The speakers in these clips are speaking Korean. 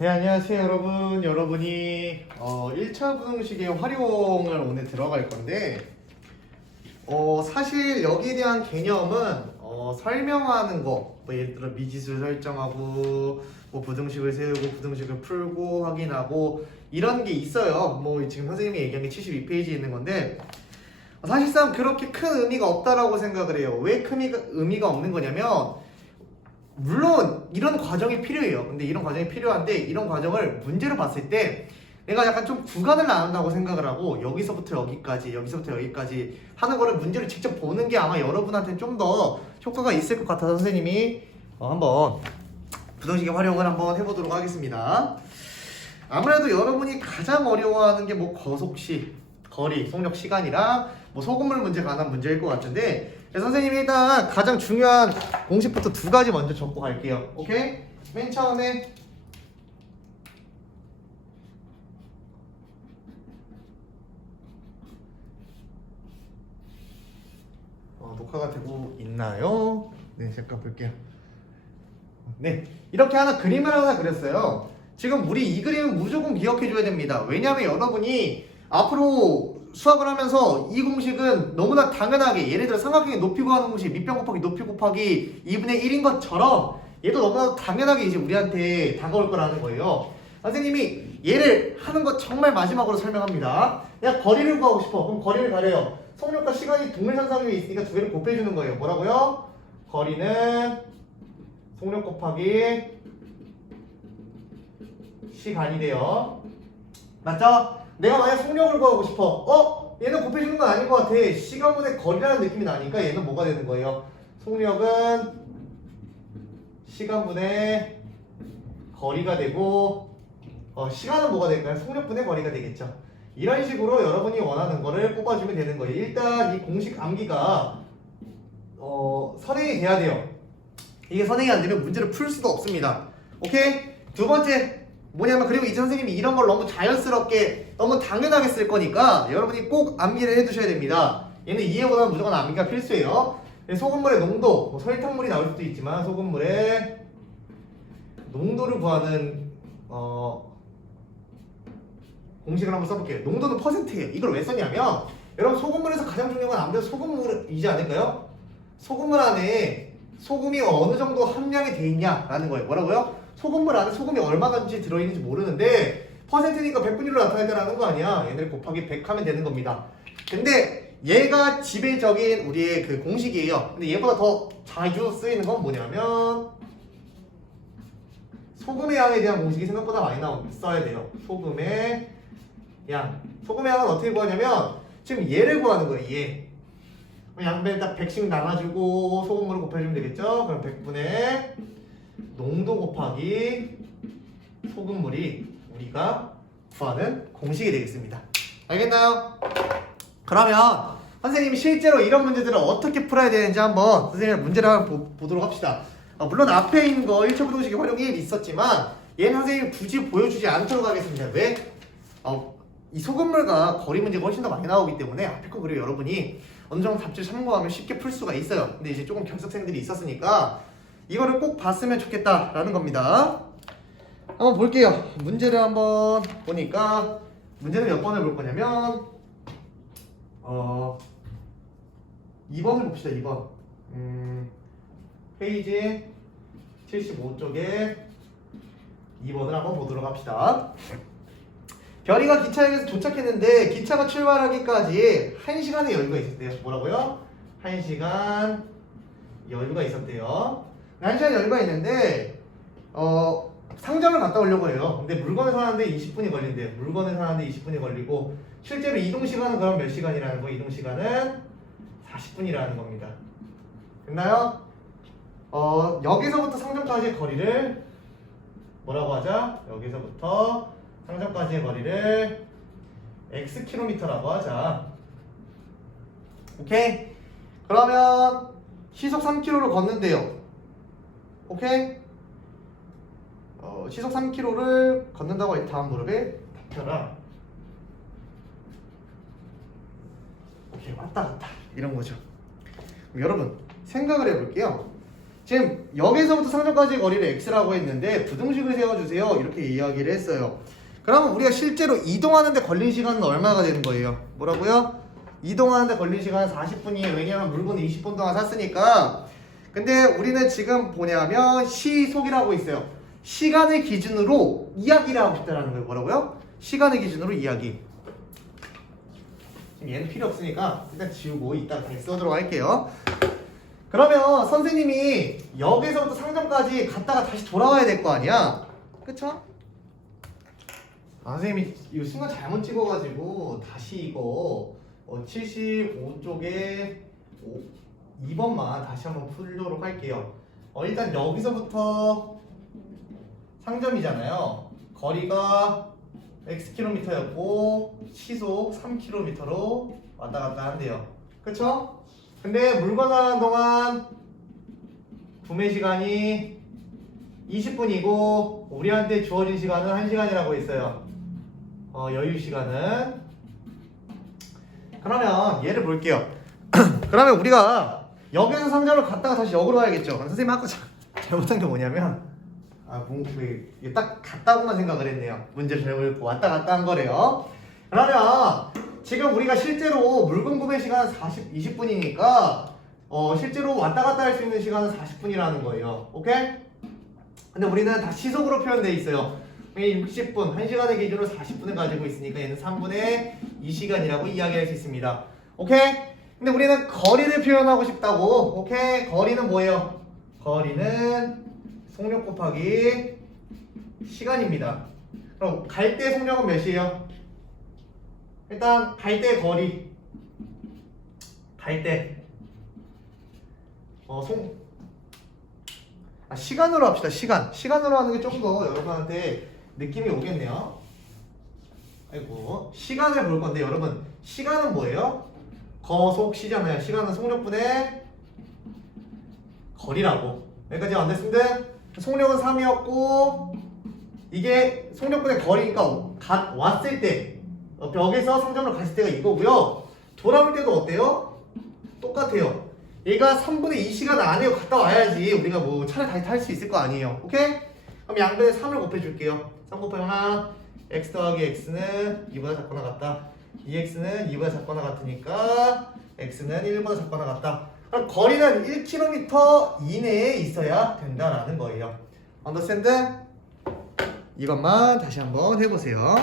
네, 안녕하세요 여러분. 여러분이 1차 부등식의 활용을 오늘 들어갈 건데 사실 여기에 대한 개념은 설명하는 거, 뭐 예를 들어 미지수를 설정하고 뭐 부등식을 세우고 부등식을 풀고 확인하고 이런 게 있어요. 뭐 지금 선생님이 얘기한 게 72페이지에 있는 건데 사실상 그렇게 큰 의미가 없다라고 생각을 해요. 왜 큰 의미가 없는 거냐면 물론 이런 과정이 필요해요. 근데 이런 과정이 필요한데 이런 과정을 문제로 봤을 때 내가 약간 좀 구간을 나눈다고 생각을 하고 여기서부터 여기까지 여기서부터 여기까지 하는 거를 문제를 직접 보는 게 아마 여러분한테 좀 더 효과가 있을 것 같아서 선생님이 한번 부등식의 활용을 한번 해보도록 하겠습니다. 아무래도 여러분이 가장 어려워하는 게 뭐 거속시, 거리, 속력, 시간이랑 뭐 소금물 문제가 관한 문제일 것 같은데 선생님이 일단 가장 중요한 공식부터 두 가지 먼저 적고 갈게요. 오케이? 맨 처음에 녹화가 되고 있나요? 네, 잠깐 볼게요. 네, 이렇게 하나 그림을 하나 그렸어요. 지금 우리 이 그림은 무조건 기억해 줘야 됩니다. 왜냐하면 여러분이 앞으로 수학을 하면서 이 공식은 너무나 당연하게 예를 들어 삼각형의 높이 구하는 공식 밑변 곱하기 높이 곱하기 2분의 1인 것처럼 얘도 너무나 당연하게 이제 우리한테 다가올 거라는 거예요. 선생님이 얘를 하는 거 정말 마지막으로 설명합니다. 내가 거리를 구하고 싶어. 그럼 거리를 가려요. 속력과 시간이 동일선상에 있으니까 두 개를 곱해주는 거예요. 뭐라고요? 거리는 속력 곱하기 시간이 돼요. 맞죠? 내가 만약 속력을 구하고 싶어. 얘는 곱해주는 건 아닌 것 같아. 시간분의 거리라는 느낌이 나니까 얘는 뭐가 되는 거예요? 속력은 시간분의 거리가 되고 시간은 뭐가 될까요? 속력분의 거리가 되겠죠. 이런 식으로 여러분이 원하는 거를 뽑아주면 되는 거예요. 일단 이 공식 암기가 선행이 돼야 돼요. 이게 선행이 안 되면 문제를 풀 수도 없습니다. 오케이? 두 번째 뭐냐면 그리고 이제 선생님이 이런 걸 너무 자연스럽게 너무 당연하게 쓸 거니까 여러분이 꼭 암기를 해두셔야 됩니다. 얘는 이해보다는 무조건 암기가 필수예요. 소금물의 농도, 뭐 설탕물이 나올 수도 있지만 소금물의 농도를 구하는 공식을 한번 써볼게요. 농도는 퍼센트예요. 이걸 왜 썼냐면 여러분 소금물에서 가장 중요한 건 아무래도 소금물이지 않을까요? 소금물 안에 소금이 어느 정도 함량이 돼 있냐라는 거예요. 뭐라고요? 소금물 안에 소금이 얼마든지 들어있는지 모르는데 퍼센트니까 100분위로 나타낸다는 거 아니야. 얘네를 곱하기 100 하면 되는 겁니다. 근데 얘가 지배적인 우리의 그 공식이에요. 근데 얘보다 더 자주 쓰이는 건 뭐냐면 소금의 양에 대한 공식이 생각보다 많이 써야 돼요. 소금의 양. 소금의 양은 어떻게 구하냐면 지금 얘를 구하는 거예요. 얘. 양배를 딱 100씩 나눠주고 소금물을 곱해주면 되겠죠? 그럼 100분의 농도 곱하기 소금물이 우리가 구하는 공식이 되겠습니다. 알겠나요? 그러면 선생님이 실제로 이런 문제들을 어떻게 풀어야 되는지 한번 선생님 문제를 한번 보도록 합시다. 물론 앞에 있는 거 1차 부등식의 활용 1 있었지만 얘는 선생님이 굳이 보여주지 않도록 하겠습니다. 왜? 이 소금물과 거리 문제가 훨씬 더 많이 나오기 때문에 앞에 거 그리고 여러분이 어느 정도 답지를 참고하면 쉽게 풀 수가 있어요. 근데 이제 조금 경석생들이 있었으니까 이거를 꼭 봤으면 좋겠다라는 겁니다. 한번 볼게요. 문제를 한번 보니까 문제는 몇 번을 볼 거냐면 2번을 봅시다. 2번 페이지 75쪽에 2번을 한번 보도록 합시다. 별이가 기차역에서 도착했는데 기차가 출발하기까지 1시간의 여유가 있었대요. 뭐라고요? 1시간 여유가 있었대요. 1시간 여유가 있는데 상점을 갔다 오려고 해요. 근데 물건을 사는데 20분이 걸린대요. 물건을 사는데 20분이 걸리고 실제로 이동시간은 그럼 몇 시간이라는 거예요? 이동시간은 40분이라는 겁니다. 됐나요? 여기서부터 상점까지의 거리를 뭐라고 하자? 여기서부터 상점까지의 거리를 Xkm라고 하자. 오케이? 그러면 시속 3km를 걷는데요. 오케이? 시속 3km를 걷는다고 할 때 다음 무릎에 펴라. 오케이, 왔다 갔다 이런 거죠. 그럼 여러분 생각을 해볼게요. 지금 여기서부터 상점까지의 거리를 x라고 했는데 부등식을 세워주세요 이렇게 이야기를 했어요. 그러면 우리가 실제로 이동하는데 걸린 시간은 얼마가 되는 거예요? 뭐라고요? 이동하는데 걸린 시간은 40분이에요. 왜냐하면 물건을 20분 동안 샀으니까. 근데 우리는 지금 뭐냐면 시속이라고 있어요. 시간을 기준으로 이야기를 하고 싶다는 거예요. 뭐라고요? 시간을 기준으로 이야기. 지금 얘는 필요 없으니까 일단 지우고 이따 다시 써도록 할게요. 그러면 선생님이 여기서부터 상점까지 갔다가 다시 돌아와야 될 거 아니야? 그쵸? 선생님이 이 순간 잘못 찍어가지고 다시 이거 75쪽에 2번만 다시 한번 풀도록 할게요. 일단 여기서부터 상점이잖아요. 거리가 Xkm였고 시속 3km로 왔다 갔다 한대요. 그쵸? 근데 물건 사는 동안 구매 시간이 20분이고 우리한테 주어진 시간은 1시간이라고 있어요. 여유 시간은. 그러면 얘를 볼게요. 그러면 우리가 여기서 상점을 갔다가 다시 역으로 가야겠죠. 선생님 아까 잘못한 게 뭐냐면 딱 갔다고만 생각을 했네요. 문제를 잘못 읽고 왔다 갔다 한 거래요. 그러면 지금 우리가 실제로 물건 구매 시간은 20분이니까 실제로 왔다 갔다 할 수 있는 시간은 40분이라는 거예요. 오케이? 근데 우리는 다 시속으로 표현되어 있어요. 60분, 1시간의 기준으로 40분을 가지고 있으니까 얘는 3분의 2시간이라고 이야기할 수 있습니다. 오케이? 근데 우리는 거리를 표현하고 싶다고. 오케이? 거리는 뭐예요? 거리는 속력 곱하기 시간입니다. 그럼 갈 때 속력은 몇이에요? 일단 갈 때 거리. 갈 때 시간으로 합시다. 시간으로 하는 게 조금 더 여러분한테 느낌이 오겠네요. 아이고, 시간을 볼 건데 여러분 시간은 뭐예요? 거속시잖아요. 시간은 속력분의 거리라고. 여기까지 안 됐습니다. 속력은 3이었고 이게 속력분의 거리니까 왔을 때 벽에서 상점으로 갔을 때가 이거고요. 돌아올 때도 어때요? 똑같아요. 얘가 3분의 2시간 안에 갔다 와야지 우리가 뭐 차를 다시 탈 수 있을 거 아니에요. 오케이? 그럼 양변에 3을 곱해줄게요. 3 곱하기 1 x 더하기 x는 2보다 작거나 같다. 2x는 2보다 작거나 같으니까 x는 1보다 작거나 같다. 그럼 거리는 1km 이내에 있어야 된다라는 거예요. 언더스탠드? 이것만 다시 한번 해보세요.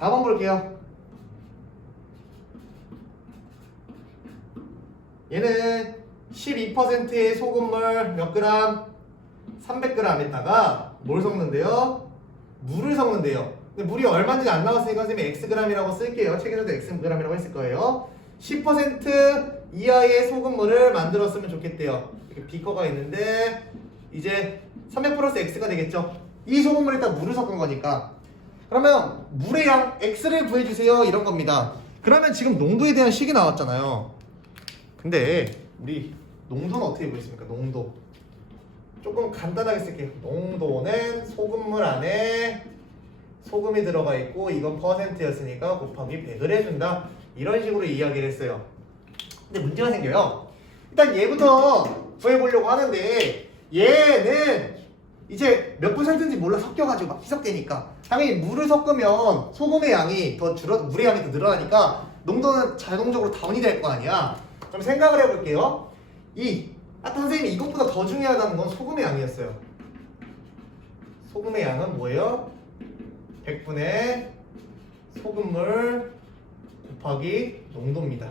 4번 볼게요. 얘는 12%의 소금물 몇 그램? 300g에다가 뭘 섞는데요? 물을 섞는데요. 근데 물이 얼마인지 안 나왔으니까 선생님이 xg이라고 쓸게요. 책에서도 xg이라고 했을 거예요. 10% 이하의 소금물을 만들었으면 좋겠대요. 이렇게 비커가 있는데 이제 300 플러스 x가 되겠죠. 이 소금물에 딱 물을 섞은 거니까. 그러면 물의 양 x를 구해주세요 이런 겁니다. 그러면 지금 농도에 대한 식이 나왔잖아요. 근데 우리 농도는 어떻게 보겠습니까? 농도 조금 간단하게 쓸게요. 농도는 소금물 안에 소금이 들어가 있고 이건 퍼센트였으니까 곱하기 100을 해준다. 이런 식으로 이야기를 했어요. 근데 문제가 생겨요. 일단 얘부터 구해보려고 하는데 얘는 이제 몇 %인지 몰라 섞여가지고 막 희석되니까 당연히 물을 섞으면 소금의 양이 물의 양이 더 늘어나니까 농도는 자동적으로 다운이 될 거 아니야. 그럼 생각을 해볼게요. 아까 선생님이 이것보다 더 중요하다는 건 소금의 양이었어요. 소금의 양은 뭐예요? 100분의 소금물 곱하기 농도입니다.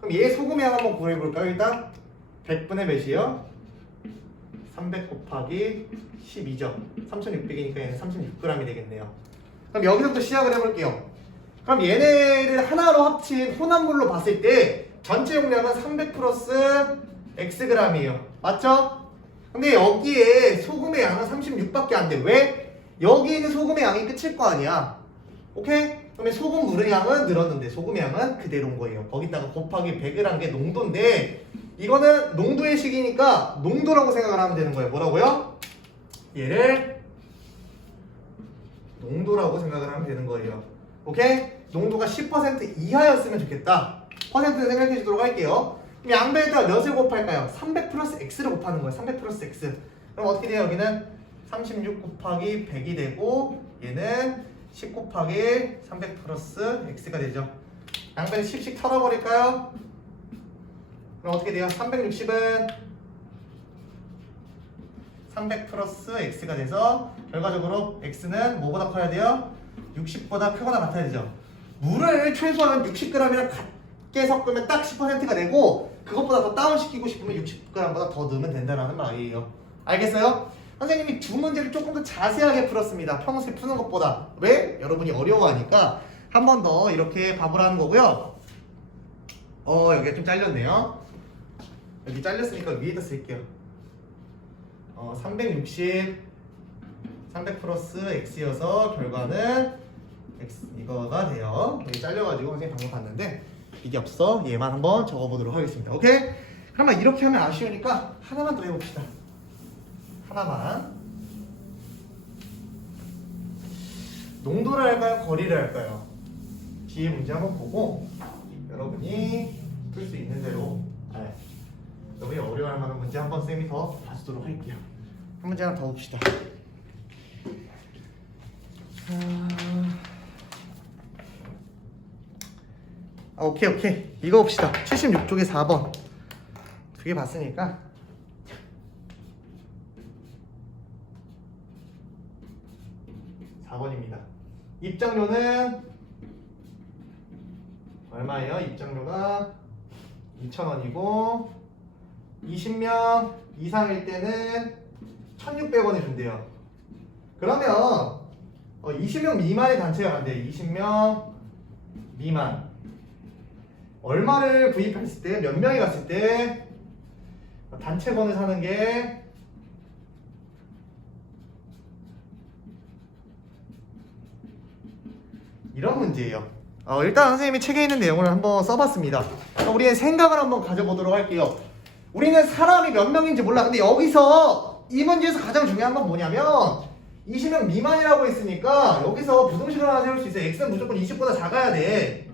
그럼 얘 소금의 양 한번 구해볼까요? 일단 100분의 몇이요? 300 곱하기 12죠. 3600이니까 얘는 36g이 되겠네요. 그럼 여기서부터 시작을 해볼게요. 그럼 얘네를 하나로 합친 혼합물로 봤을 때 전체 용량은 300 플러스 xg이에요. 맞죠? 근데 여기에 소금의 양은 36밖에 안 돼. 왜? 여기 있는 소금의 양이 끝일 거 아니야. 오케이? 그러면 소금 물의 양은 늘었는데 소금의 양은 그대로인 거예요. 거기다가 곱하기 100을 한 게 농도인데 이거는 농도의 식이니까 농도라고 생각을 하면 되는 거예요. 뭐라고요? 얘를 농도라고 생각을 하면 되는 거예요. 오케이? 농도가 10% 이하였으면 좋겠다. 퍼센트를 생각해 주도록 할게요. 그럼 양배에다가 몇을 곱할까요? 300 플러스 x를 곱하는 거예요. 300 플러스 x. 그럼 어떻게 돼요? 여기는 36 곱하기 100이 되고 얘는 10 곱하기 300 플러스 x가 되죠. 양배를 10씩 털어버릴까요? 그럼 어떻게 돼요? 360은 300 플러스 x가 돼서 결과적으로 x는 뭐보다 커야 돼요? 60보다 크거나 같아야 되죠. 물을 최소한 60g이랑 같게 섞으면 딱 10%가 되고 그것보다 더 다운시키고 싶으면 60g보다 더 넣으면 된다는 말이에요. 알겠어요? 선생님이 두 문제를 조금 더 자세하게 풀었습니다. 평소에 푸는 것보다. 왜? 여러분이 어려워하니까 한 번 더 이렇게 답을 하는 거고요. 여기가 좀 잘렸네요. 여기 잘렸으니까 위에다 쓸게요. 360 300 플러스 x여서 결과는 x 이거가 돼요. 여기 잘려가지고 선생님 방금 봤는데 이게 없어. 얘만 한번 적어보도록 하겠습니다. 오케이? 그러면 이렇게 하면 아쉬우니까 하나만 더 해봅시다. 하나만. 농도를 할까요? 거리를 할까요? 뒤에 문제 한번 보고 여러분이 풀 수 있는 대로 여러분이 어려워할 만한 문제 한번 쌤이 더 봐주도록 할게요. 한 문제 하나 더 봅시다. 오케이. 이거 봅시다. 76쪽에 4번. 두 개 봤으니까. 4번입니다. 입장료는 얼마예요? 입장료가 2,000원이고 20명 이상일 때는 1,600원에 준대요. 그러면 20명 미만의 단체가 간대요. 20명 미만. 얼마를 구입했을 때, 몇 명이 갔을 때 단체권을 사는 게 이런 문제예요. 일단 선생님이 책에 있는 내용을 한번 써봤습니다. 우리는 생각을 한번 가져보도록 할게요. 우리는 사람이 몇 명인지 몰라. 근데 여기서 이 문제에서 가장 중요한 건 뭐냐면 20명 미만이라고 했으니까 여기서 부등식을 하나 세울 수 있어요. x는 무조건 20보다 작아야 돼.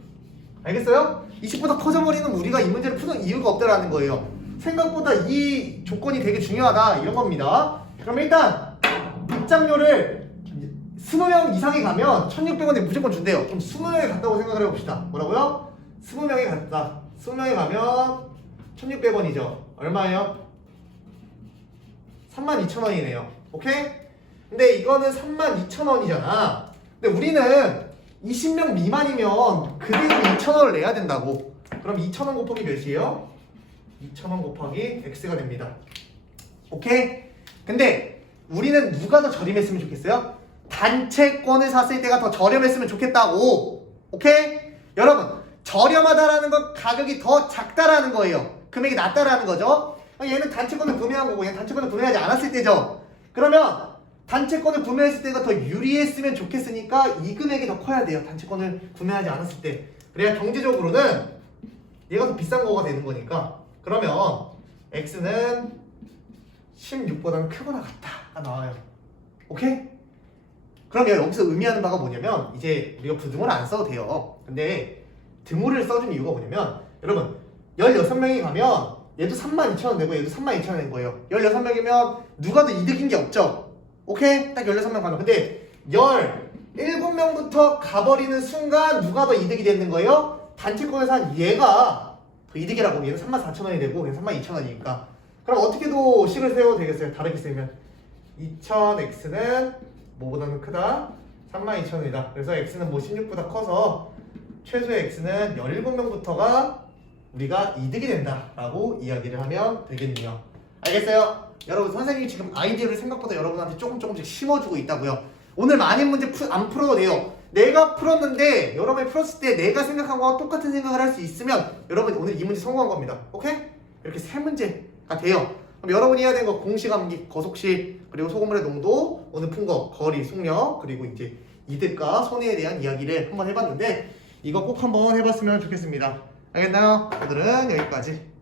알겠어요? 20보다 커져버리는 우리가 이 문제를 푸는 이유가 없다라는 거예요. 생각보다 이 조건이 되게 중요하다 이런 겁니다. 그럼 일단 입장료를 20명 이상이 가면 1,600원에 무조건 준대요. 그럼 20명이 갔다고 생각을 해봅시다. 뭐라고요? 20명이 갔다. 20명이 가면 1,600원이죠. 얼마예요? 32,000원이네요. 오케이? 근데 이거는 32,000원이잖아. 근데 우리는 20명 미만이면 그대로 2,000원을 내야 된다고. 그럼 2,000원 곱하기 몇이에요? 2,000원 곱하기 x가 됩니다. 오케이? 근데 우리는 누가 더 저렴했으면 좋겠어요? 단체권을 샀을 때가 더 저렴했으면 좋겠다고. 오케이? 여러분, 저렴하다라는 건 가격이 더 작다라는 거예요. 금액이 낮다라는 거죠. 얘는 단체권을 구매한 거고 얘는 단체권을 구매하지 않았을 때죠. 그러면 단체권을 구매했을 때가 더 유리했으면 좋겠으니까 이 금액이 더 커야 돼요. 단체권을 구매하지 않았을 때. 그래야 경제적으로는 얘가 더 비싼 거가 되는 거니까. 그러면 x는 16보다는 크거나 같다가 나와요. 오케이? 그러면 여기서 의미하는 바가 뭐냐면 이제 우리가 부등호를 안 써도 돼요. 근데 등호를 써준 이유가 뭐냐면 여러분 16명이 가면 얘도 32,000원 내고 얘도 32,000원 낸 거예요. 16명이면 누가 더 이득인 게 없죠. 오케이? 딱 16명 가면. 근데 17명부터 가버리는 순간 누가 더 이득이 되는 거예요? 단체권을 산 얘가 더 이득이라고. 얘는 34,000원이 되고 얘는 32,000원이니까. 그럼 어떻게도 식을 세워도 되겠어요? 다르게 쓰면 2000x는 뭐보다는 크다? 32,000원이다. 그래서 x는 뭐 16보다 커서 최소의 x는 17명부터가 우리가 이득이 된다라고 이야기를 하면 되겠네요. 알겠어요? 여러분 선생님이 지금 아이디어를 생각보다 여러분한테 조금씩 심어주고 있다고요. 오늘 많은 문제 안 풀어도 돼요. 내가 풀었는데 여러분이 풀었을 때 내가 생각한 거와 똑같은 생각을 할 수 있으면 여러분 오늘 이 문제 성공한 겁니다. 오케이? 이렇게 세 문제가 돼요. 그럼 여러분이 해야 되는 거 공식 암기, 거속식, 그리고 소금물의 농도, 오늘 푼 거, 거리, 속력, 그리고 이제 이득과 손해에 대한 이야기를 한번 해봤는데 이거 꼭 한번 해봤으면 좋겠습니다. 알겠나요? 오늘은 여기까지.